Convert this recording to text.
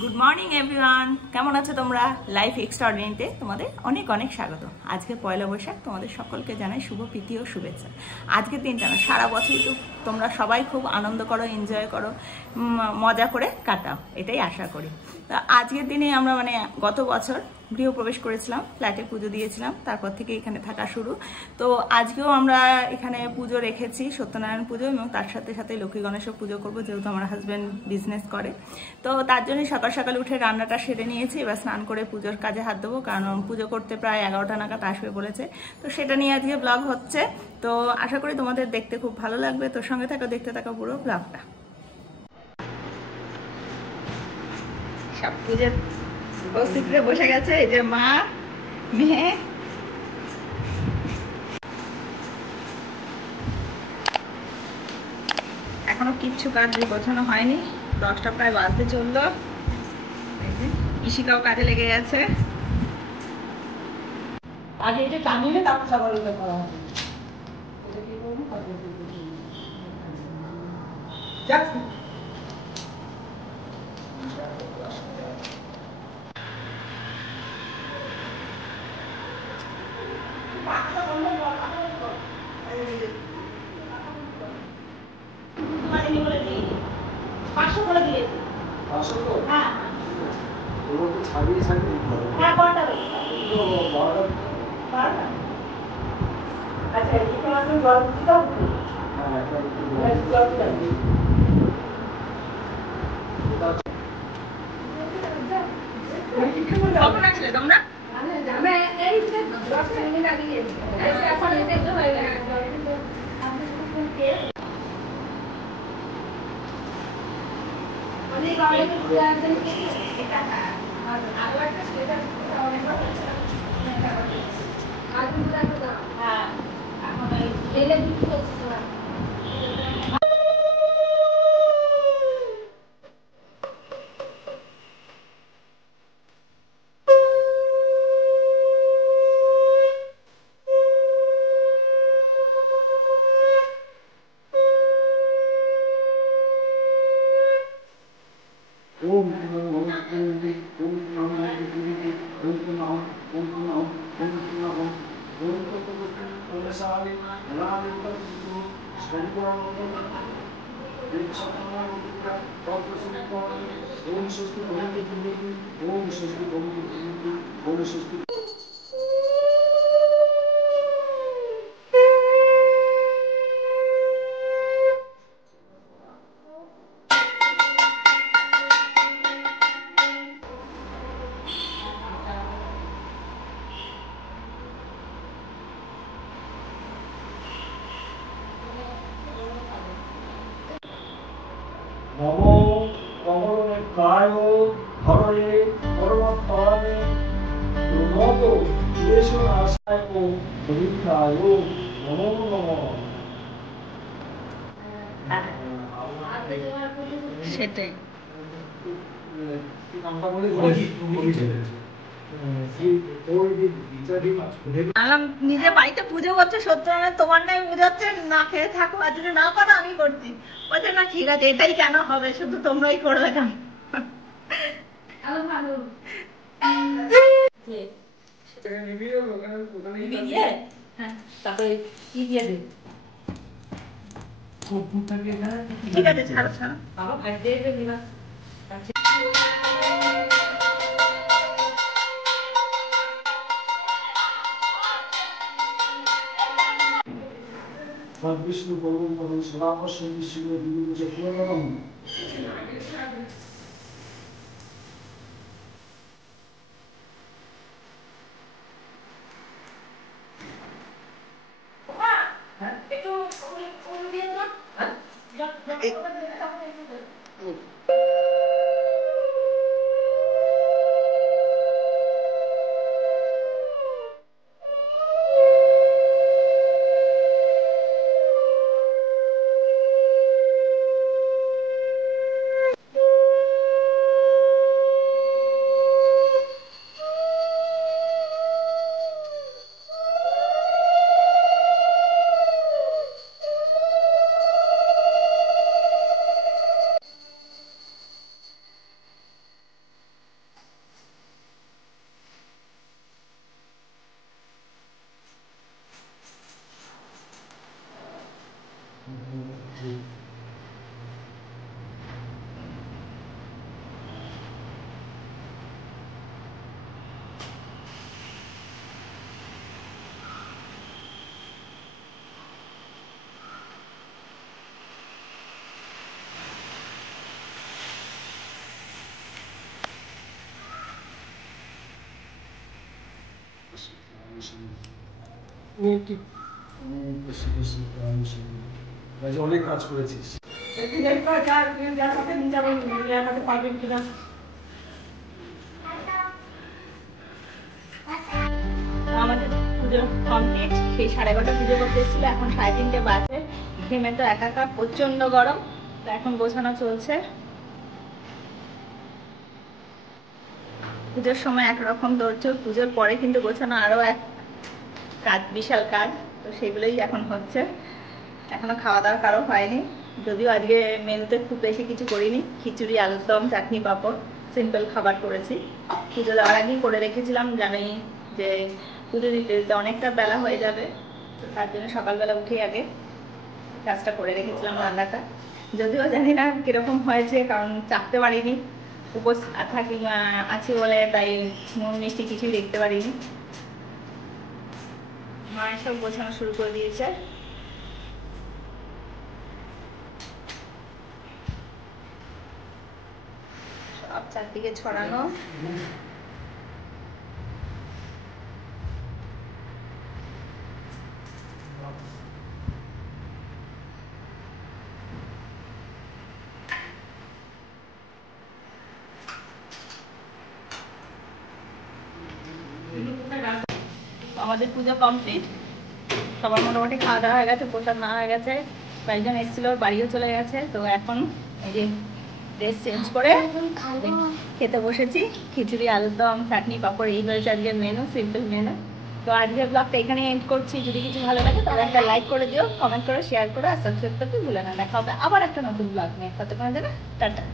Good morning everyone, কেমন আছো তোমরা? লাইফ এক্সট্রাঅর্ডিনারিতে তোমাদের অনেক অনেক স্বাগত। আজকে পয়লা বৈশাখ, তোমাদের সকলকে জানাই শুভ প্রীতি ও শুভেচ্ছা। আজকের দিনটা না, সারা বছরই তো তোমরা সবাই খুব আনন্দ করো, এনজয় করো, মজা করে কাটাও, এটাই আশা করি। তো আজকের দিনে আমরা গত বছর গৃহপ্রবেশ করেছিলাম, ফ্ল্যাটে পুজো দিয়েছিলাম, তারপর থেকে এখানে থাকা শুরু। তো আজকেও আমরা এখানে পুজো রেখেছি, সত্যনারায়ণ পুজো, এবং তার সাথে সাথে লক্ষ্মী গণেশও পুজো করবো, যেহেতু আমার হাজব্যান্ড বিজনেস করে। তো তার জন্য সকাল সকাল উঠে রান্নাটা সেরে নিয়েছি, এবার স্নান করে পুজোর কাজে হাত দেবো, কারণ পুজো করতে প্রায় 11টা নাগাদ আসবে বলেছে। তো সেটা নিয়ে আজকে ব্লগ হচ্ছে। তো আশা করি তোমাদের দেখতে খুব ভালো লাগবে। তো সঙ্গে থাকো, দেখতে থাকো পুরো ব্লগটা। সব পুজোর উপস্থিতিতে বসে গেছে, এই যে মা, মেয়ে। এখনো কিচ্ছু কাজ গোছানো হয়নি, 10টা প্রায় বাজতে চললো। ইশিকাও কাজে লেগে গেছে। আগে এটা টানিয়ে তারপর সবার করা হবে। তোমরা নমো কমলনেত্রায় হরয়ে পরমাত্মানে প্রণত ক্লেশনাশায় গোবিন্দায় নমো নমঃ। সেটাই নিজে বাড়িতে পুজো করছে, সত্যনারায়ণ তোমার নাই বুঝাচ্ছে, না খেয়ে থাকো, আর যদি না করো আমি করছি। বলছে না ঠিক আছে, এটাই কেন হবে, শুধু তোমরাই করবে কেন? ঠিক আছে, ছাড়ো ছাড়ো। বিষ্ণু গোবিন্দ সদাম বিষ্ণু বিভিন্ন যে পুরোনো অনেক বেশি বেশি অনেক কাজ করেছিস। আমাদের পুজো কমপ্লিট। সেই 11:30 পুজো করতে এসেছিল, এখন 3:30 বাজে। ঘেমে তো একাকার, প্রচন্ড গরম। তো এখন গোছানো চলছে। পুজোর সময় একরকম ধৈর্য, পুজোর পরে কিন্তু গোছানো আরো এক কাজ, বিশাল কাজ। তো সেগুলোই এখন হচ্ছে। এখনো খাওয়া দাওয়া কারো হয়নি, যদিও আজকে মেনুতে খুব বেশি কিছু করিনি। খিচুড়ি, আলুর দম, চাটনি, পাঁপড়, সিম্পল খাবার করেছি। পুজো দেওয়ার আগেই করে রেখেছিলাম, জানি যে পুজো দিতে দিতে অনেকটা বেলা হয়ে যাবে। তো তার জন্য সকালবেলা উঠেই আগে কাজটা করে রেখেছিলাম, রান্নাটা। যদিও জানি না কিরকম হয়েছে, কারণ চাপতে পারিনি, উপোস আছি বলে, তাই নুন মিষ্টি কিছুই দেখতে পারিনি। মায়ের সব গোছানো শুরু করে দিয়েছে। সব চারদিকে ছড়ানো। আমাদের পুজো কমপ্লিট, সবার মোটামুটি খাওয়া দাওয়া হয়ে গেছে, প্রসাদ নেওয়া হয়ে গেছে। কয়েকজন এসেছিল, বাড়িও চলে গেছে। তো এখন এই যে ড্রেস চেঞ্জ করে খেতে বসেছি। খিচুড়ি, আলুর দম, চাটনি, পাঁপড়, এই হয়েছে আজকের মেনু, সিম্পল মেনু। তো আজকের ব্লগটা এখানে এন্ড করছি। যদি কিছু ভালো লাগে তবে একটা লাইক করে দিও, কমেন্ট করে, শেয়ার করো, আর সাবস্ক্রাইব করতে ভুলে না। দেখা হবে আবার একটা নতুন ব্লগ নিয়ে। ততক্ষণের জন্য টাটা।